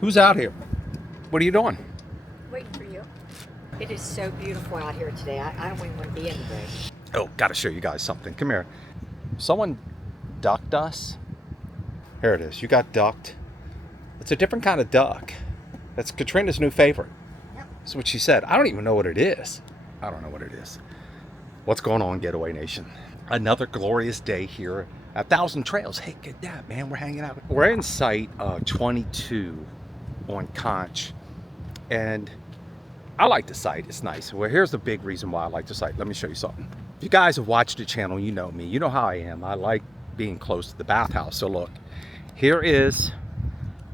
Who's out here? What are you doing? Waiting for you. It is so beautiful out here today. I don't even want to be in today. Oh, gotta show you guys something. Come here. Someone ducked us. Here it is. You got ducked. It's a different kind of duck. That's Katrina's new favorite. Yep. That's what she said. I don't even know what it is. I don't know what it is. What's going on, Getaway Nation? Another glorious day here at Thousand Trails. Hey, get that, man. We're hanging out. We're in site 22 on Conch. And I like the site. It's nice. Well, here's the big reason why I like the site. Let me show you something. If you guys have watched the channel, you know me. You know how I am. I like being close to the bathhouse. So look, here is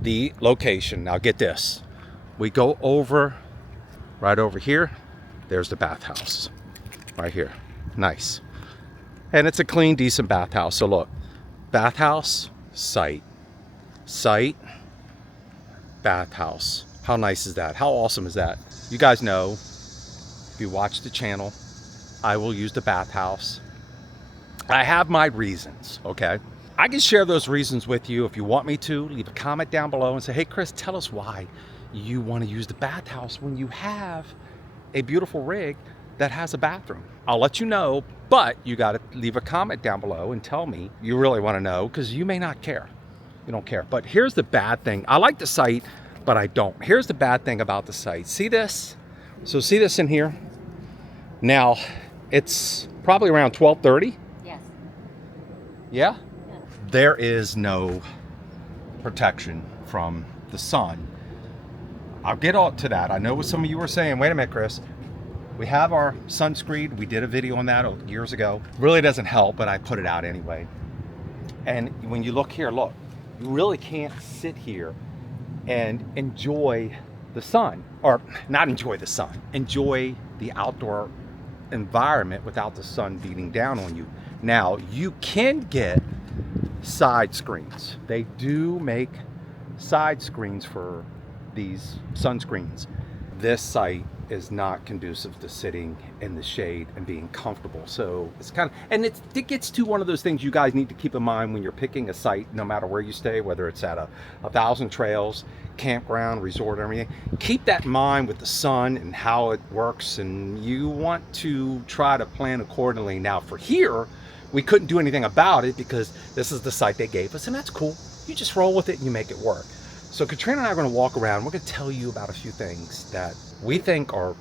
the location. Now get this. We go over, right over here. There's the bathhouse. Right here. Nice. And it's a clean, decent bathhouse. So look, bathhouse, site. Site, bathhouse. How nice is that? How awesome is that? You guys know, if you watch the channel, I will use the bathhouse. I have my reasons, okay? I can share those reasons with you if you want me to. Leave a comment down below and say, hey, Chris, tell us why you want to use the bathhouse when you have a beautiful rig that has a bathroom. I'll let you know, but you got to leave a comment down below and tell me you really want to know, because you may not care. You don't care. But here's the bad thing. I like the site, but I don't. Here's the bad thing about the site. See this? So see this in here? Now, it's probably around 12:30. Yes. Yeah? Yeah. There is no protection from the sun. I'll get on to that. I know what some of you were saying. Wait a minute, Chris. We have our sunscreen. We did a video on that years ago. Really doesn't help, but I put it out anyway. And when you look here, look, you really can't sit here and enjoy the sun, or not enjoy the sun, enjoy the outdoor environment without the sun beating down on you. Now, you can get side screens. They do make side screens for these sunscreens. This site is not conducive to sitting in the shade and being comfortable. So it's kind of, and it gets to one of those things you guys need to keep in mind when you're picking a site, no matter where you stay, whether it's at a Thousand Trails, campground, resort, everything. Keep that in mind with the sun and how it works, and you want to try to plan accordingly. Now for here, we couldn't do anything about it because this is the site they gave us, and that's cool. You just roll with it and you make it work. So Katrina and I are going to walk around. We're going to tell you about a few things that we think are,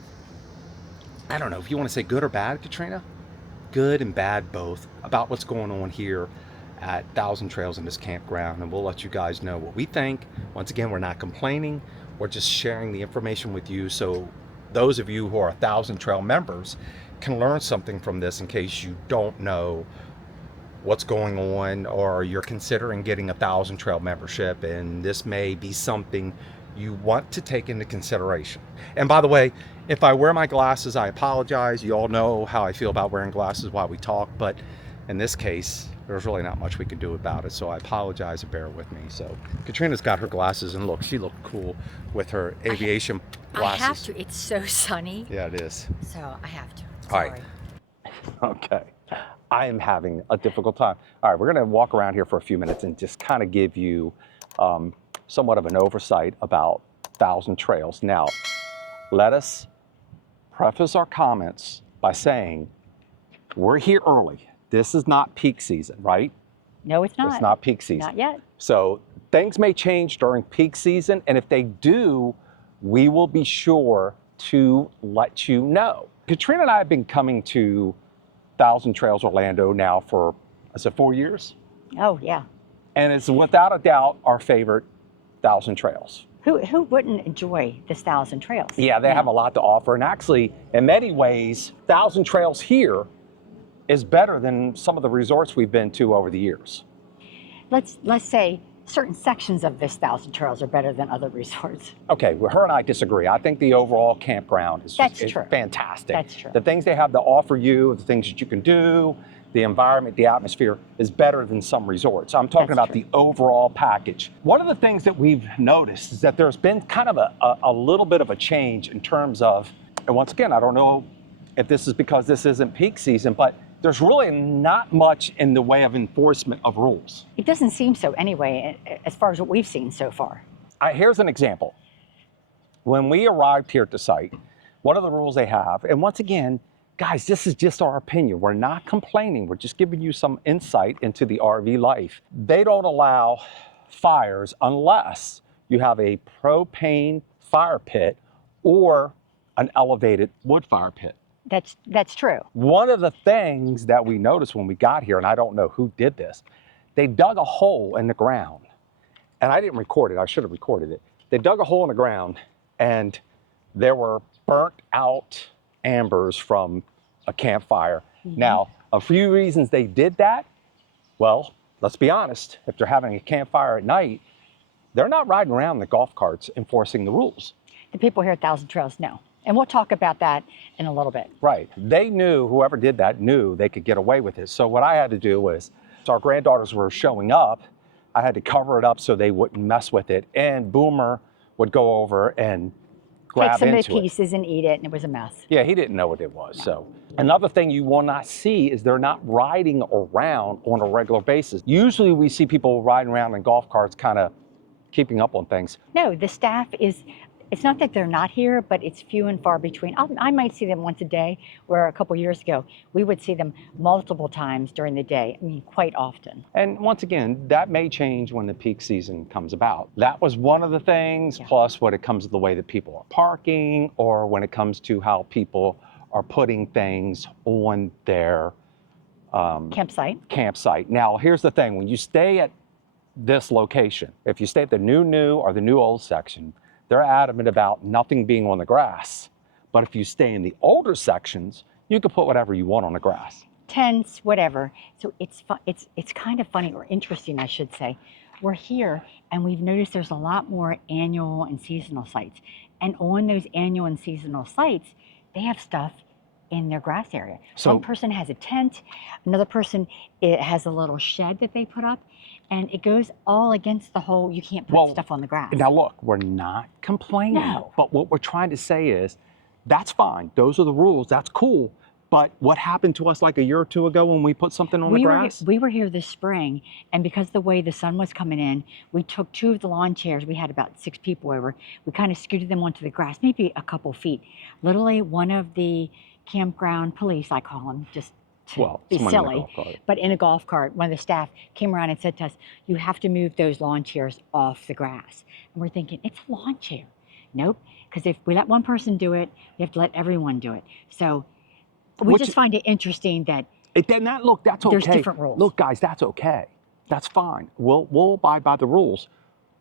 I don't know if you want to say good or bad, Katrina, good and bad both, about what's going on here at Thousand Trails in this campground. And we'll let you guys know what we think. Once again, we're not complaining. We're just sharing the information with you, so those of you who are Thousand Trail members can learn something from this in case you don't know what's going on, or you're considering getting a Thousand Trail membership, and this may be something you want to take into consideration. And by the way, if I wear my glasses, I apologize. You all know how I feel about wearing glasses while we talk, but in this case, there's really not much we can do about it, so I apologize and bear with me. So Katrina's got her glasses, and look, she looked cool with her aviation glasses. I have to. It's so sunny. Yeah, it is. So I have to. All right. Sorry. Okay. I am having a difficult time. All right, we're going to walk around here for a few minutes and just kind of give you somewhat of an oversight about Thousand Trails. Now, let us preface our comments by saying we're here early. This is not peak season, right? No, it's not. It's not peak season. Not yet. So things may change during peak season, and if they do, we will be sure to let you know. Katrina and I have been coming to Thousand Trails Orlando now for, is it 4 years? Oh, yeah. And it's without a doubt our favorite Thousand Trails. Who wouldn't enjoy this Thousand Trails? Yeah, they have a lot to offer. And actually, in many ways, Thousand Trails here is better than some of the resorts we've been to over the years. Let's say certain sections of this Thousand Trails are better than other resorts. Okay, well, her and I disagree. I think the overall campground is fantastic. That's true. The things they have to offer you, the things that you can do, the environment, the atmosphere is better than some resorts. I'm talking about the overall package. One of the things that we've noticed is that there's been kind of a little bit of a change in terms of, and once again, I don't know if this is because this isn't peak season, but there's really not much in the way of enforcement of rules. It doesn't seem so anyway, as far as what we've seen so far. Here's an example. When we arrived here at the site, one of the rules they have, and once again, guys, this is just our opinion. We're not complaining. We're just giving you some insight into the RV life. They don't allow fires unless you have a propane fire pit or an elevated wood fire pit. That's true. One of the things that we noticed when we got here, and I don't know who did this, they dug a hole in the ground. And I didn't record it. I should have recorded it. They dug a hole in the ground and there were burnt out embers from a campfire. Now, a few reasons they did that. Well, let's be honest. If they're having a campfire at night, they're not riding around in the golf carts enforcing the rules. The people here at Thousand Trails know. And we'll talk about that in a little bit. Right. They knew, whoever did that knew they could get away with it. So what I had to do was, so our granddaughters were showing up, I had to cover it up so they wouldn't mess with it. And Boomer would go over and grab Take some into of the pieces and eat it, and it was a mess. Yeah, he didn't know what it was. So another thing you will not see is they're not riding around on a regular basis. Usually we see people riding around in golf carts kind of keeping up on things. No, the staff is, it's not that they're not here, but it's few and far between. I might see them once a day, where a couple years ago, we would see them multiple times during the day. I mean, quite often. And once again, that may change when the peak season comes about. That was one of the things, plus when it comes to the way that people are parking, or when it comes to how people are putting things on their campsite. Now, here's the thing. When you stay at this location, if you stay at the new or the new old section, they're adamant about nothing being on the grass. But if you stay in the older sections, you can put whatever you want on the grass. Tents, whatever. So it's kind of funny, or interesting, I should say. We're here and we've noticed there's a lot more annual and seasonal sites. And on those annual and seasonal sites, they have stuff in their grass area. So one person has a tent, another person has a little shed that they put up, and it goes all against the whole, you can't put stuff on the grass. Now look, we're not complaining, but what we're trying to say is, that's fine, those are the rules, that's cool, but what happened to us like a year or two ago when we put something on the grass? We were here this spring, and because of the way the sun was coming in, we took 2 of the lawn chairs, we had about 6 people over, we kind of scooted them onto the grass, maybe a couple feet. Literally, one of the campground police, I call them, just to be silly, but in a golf cart, one of the staff came around and said to us, you have to move those lawn chairs off the grass. And we're thinking, it's a lawn chair. Nope, because if we let one person do it, we have to let everyone do it. So we just find it interesting that look, that's okay. There's different rules. Look, guys, that's okay. That's fine. We'll abide by the rules.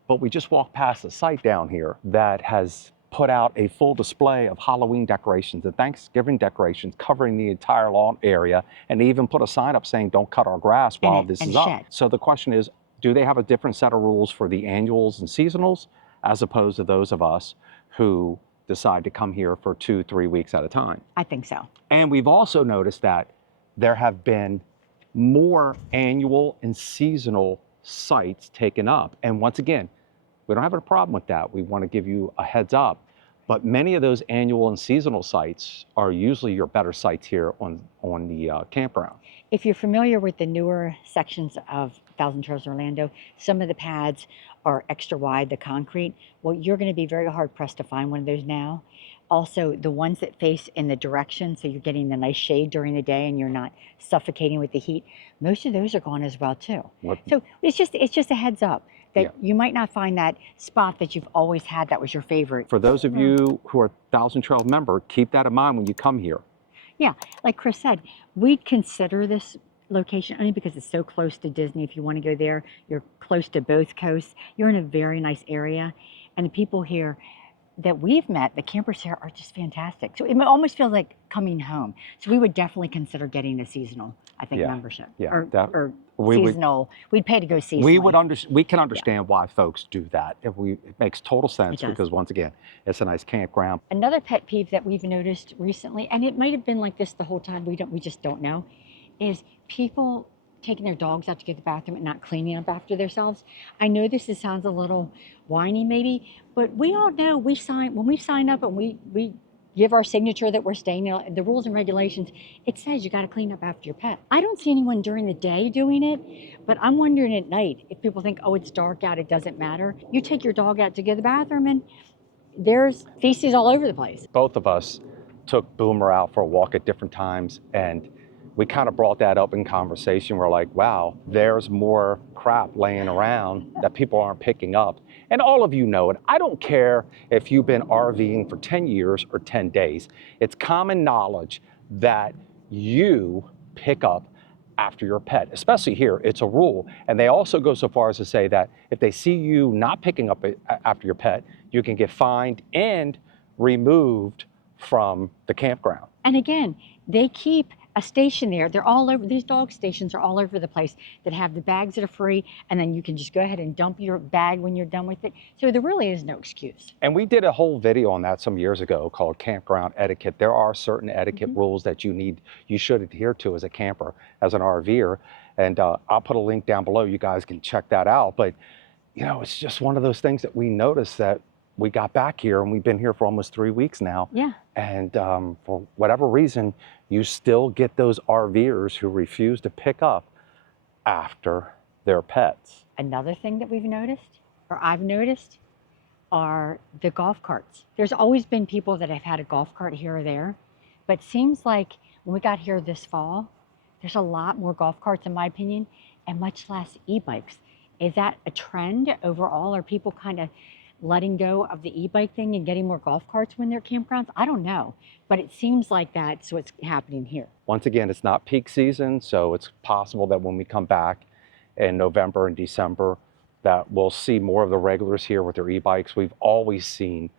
But we just walked past a site down here that has put out a full display of Halloween decorations and Thanksgiving decorations covering the entire lawn area, and they even put a sign up saying, don't cut our grass while this is up. So the question is, do they have a different set of rules for the annuals and seasonals as opposed to those of us who decide to come here for 2-3 weeks at a time? I think so. And we've also noticed that there have been more annual and seasonal sites taken up. And once again, we don't have a problem with that. We want to give you a heads up. But many of those annual and seasonal sites are usually your better sites here on the campground. If you're familiar with the newer sections of Thousand Trails Orlando, some of the pads are extra wide, the concrete. Well, you're going to be very hard pressed to find one of those now. Also, the ones that face in the direction, so you're getting the nice shade during the day and you're not suffocating with the heat, most of those are gone as well too. So it's just a heads up that you might not find that spot that you've always had that was your favorite. For those of you who are Thousand Trail member, keep that in mind when you come here. Yeah, like Chris said, we'd consider this location only because it's so close to Disney. If you want to go there, you're close to both coasts. You're in a very nice area, and the people here that we've met, the campers here, are just fantastic. So it almost feels like coming home. So we would definitely consider getting a seasonal, I think, membership. Or seasonal. We'd pay to go seasonally. We can understand why folks do that. It makes total sense because, once again, it's a nice campground. Another pet peeve that we've noticed recently, and it might have been like this the whole time, we just don't know, is people taking their dogs out to go to the bathroom and not cleaning up after themselves. I know this sounds a little whiny maybe, but we all know when we sign up and we give our signature that we're staying. The rules and regulations, it says you got to clean up after your pet. I don't see anyone during the day doing it, but I'm wondering at night if people think, oh, it's dark out, it doesn't matter. You take your dog out to go to the bathroom and there's feces all over the place. Both of us took Boomer out for a walk at different times, and we kind of brought that up in conversation. We're like, wow, there's more crap laying around that people aren't picking up. And all of you know it. I don't care if you've been RVing for 10 years or 10 days. It's common knowledge that you pick up after your pet, especially here, it's a rule. And they also go so far as to say that if they see you not picking up after your pet, you can get fined and removed from the campground. And again, they keep a station there. They're all over, these dog stations are all over the place that have the bags that are free, and then you can just go ahead and dump your bag when you're done with it. So there really is no excuse. And we did a whole video on that some years ago called Campground Etiquette. There are certain etiquette rules that you should adhere to as a camper, as an RVer. And I'll put a link down below. You guys can check that out. But, you know, it's just one of those things that we noticed that we got back here, and we've been here for almost 3 weeks now. Yeah. And for whatever reason, you still get those RVers who refuse to pick up after their pets. Another thing that we've noticed, or I've noticed, are the golf carts. There's always been people that have had a golf cart here or there, but it seems like when we got here this fall, there's a lot more golf carts, in my opinion, and much less e-bikes. Is that a trend overall? Are people kind of letting go of the e-bike thing and getting more golf carts when they're campgrounds? I don't know, but it seems like that, so it's happening here. Once again, it's not peak season, so it's possible that when we come back in November and December, that we'll see more of the regulars here with their e-bikes. We've always seen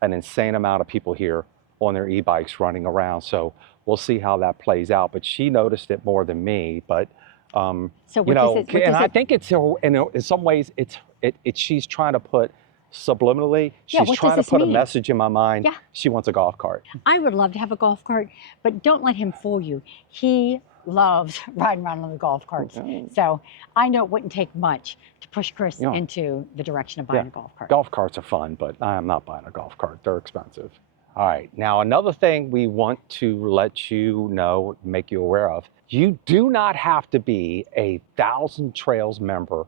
an insane amount of people here on their e-bikes running around, so we'll see how that plays out. But she noticed it more than me, but so you know, and I think it's, in some ways, she's trying to put subliminally, she's trying to put a message in my mind. Yeah. She wants a golf cart. I would love to have a golf cart, but don't let him fool you. He loves riding around on the golf carts. So I know it wouldn't take much to push Chris into the direction of buying a golf cart. Golf carts are fun, but I'm not buying a golf cart. They're expensive. All right, now another thing we want to let you know, make you aware of, you do not have to be a 1,000 Trails member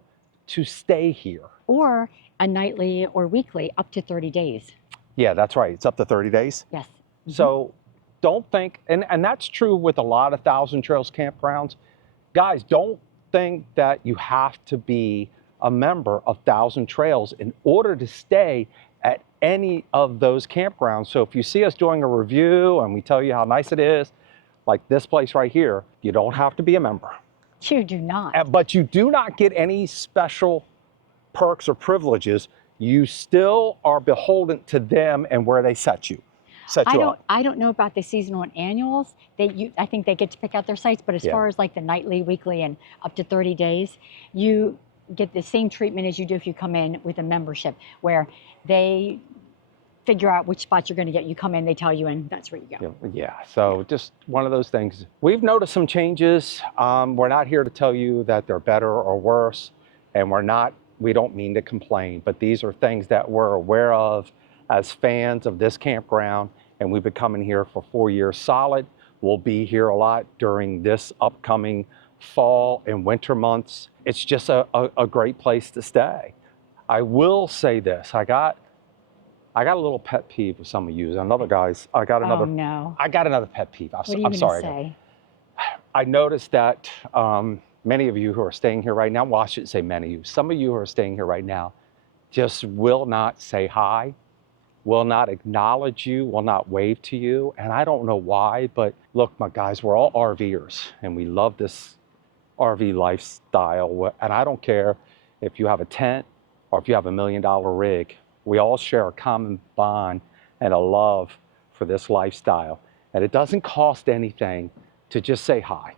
to stay here. Or a nightly or weekly up to 30 days. Yeah, that's right. It's up to 30 days. Yes. So don't think, and that's true with a lot of 1,000 Trails campgrounds. Guys, don't think that you have to be a member of 1,000 Trails in order to stay at any of those campgrounds. So if you see us doing a review and we tell you how nice it is, like this place right here, you don't have to be a member. You do not. But you do not get any special perks or privileges. You still are beholden to them and where they set you up. I don't know about the seasonal and annuals. I think they get to pick out their sites, but as far as like the nightly, weekly, and up to 30 days, you get the same treatment as you do if you come in with a membership, where they figure out which spots you're going to get. You come in, they tell you, and that's where you go. Yeah, so just one of those things. We've noticed some changes. We're not here to tell you that they're better or worse, and we don't mean to complain, but these are things that we're aware of as fans of this campground, and we've been coming here for 4 years solid. We'll be here a lot during this upcoming fall and winter months. It's just a great place to stay. I will say this, I got a little pet peeve with some of you. Another guys, I got another. Oh no! I got another pet peeve. What are you going to say? I noticed that many of you who are staying here right now, well, I shouldn't say many of you, some of you who are staying here right now just will not say hi, will not acknowledge you, will not wave to you. And I don't know why, but look, my guys, we're all RVers and we love this RV lifestyle. And I don't care if you have a tent or if you have $1 million rig, we all share a common bond and a love for this lifestyle. And it doesn't cost anything to just say hi.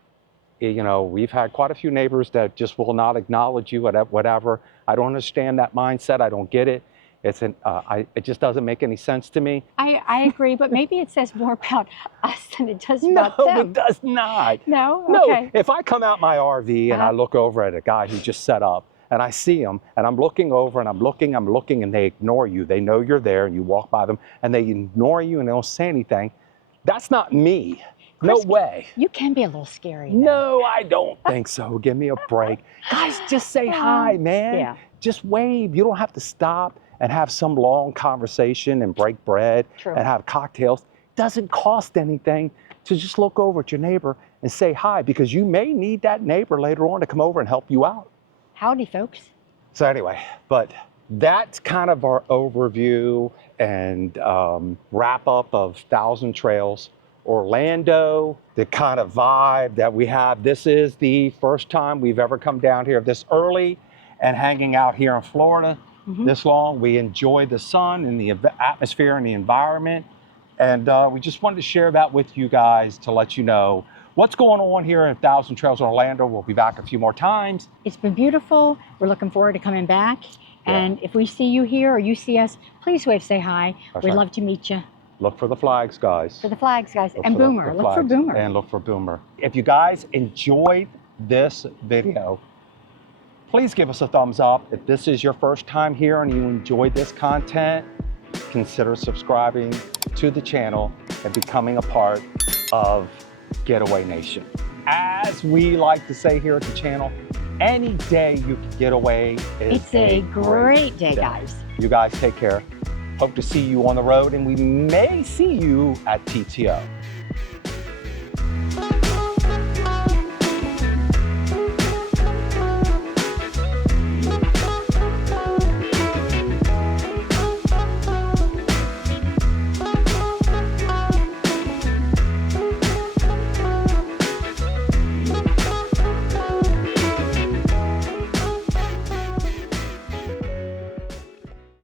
You know, we've had quite a few neighbors that just will not acknowledge you, whatever. I don't understand that mindset. I don't get it. It just doesn't make any sense to me. I agree, but maybe it says more about us than it does about them. No, it does not. No? No. Okay. If I come out my RV and I look over at a guy who just set up, and I see them, and I'm looking over, and I'm looking, and they ignore you. They know you're there, and you walk by them, and they ignore you, and they don't say anything. That's not me. No Chris, way. You can be a little scary. Though. No, I don't think so. Give me a break. Guys, just say hi, man. Yeah. Just wave. You don't have to stop and have some long conversation and break bread True. and have cocktails. Doesn't cost anything to just look over at your neighbor and say hi, because you may need that neighbor later on to come over and help you out. Howdy, folks. So anyway, but that's kind of our overview and wrap up of Thousand Trails Orlando, the kind of vibe that we have. This is the first time we've ever come down here this early and hanging out here in Florida this long. We enjoy the sun and the atmosphere and the environment. And we just wanted to share that with you guys to let you know what's going on here in Thousand Trails Orlando. We'll be back a few more times. It's been beautiful. We're looking forward to coming back. Yeah. And if we see you here or you see us, please wave, say hi. That's We'd right. love to meet you. Look for the flags, guys. For the flags, guys. Look And for the Boomer. Look for flags. Boomer. And look for Boomer. If you guys enjoyed this video, please give us a thumbs up. If this is your first time here and you enjoyed this content, consider subscribing to the channel and becoming a part of Getaway Nation. As we like to say here at the channel, any day you can get away is It's a great day, guys. You guys take care. Hope to see you on the road, and we may see you at TTO.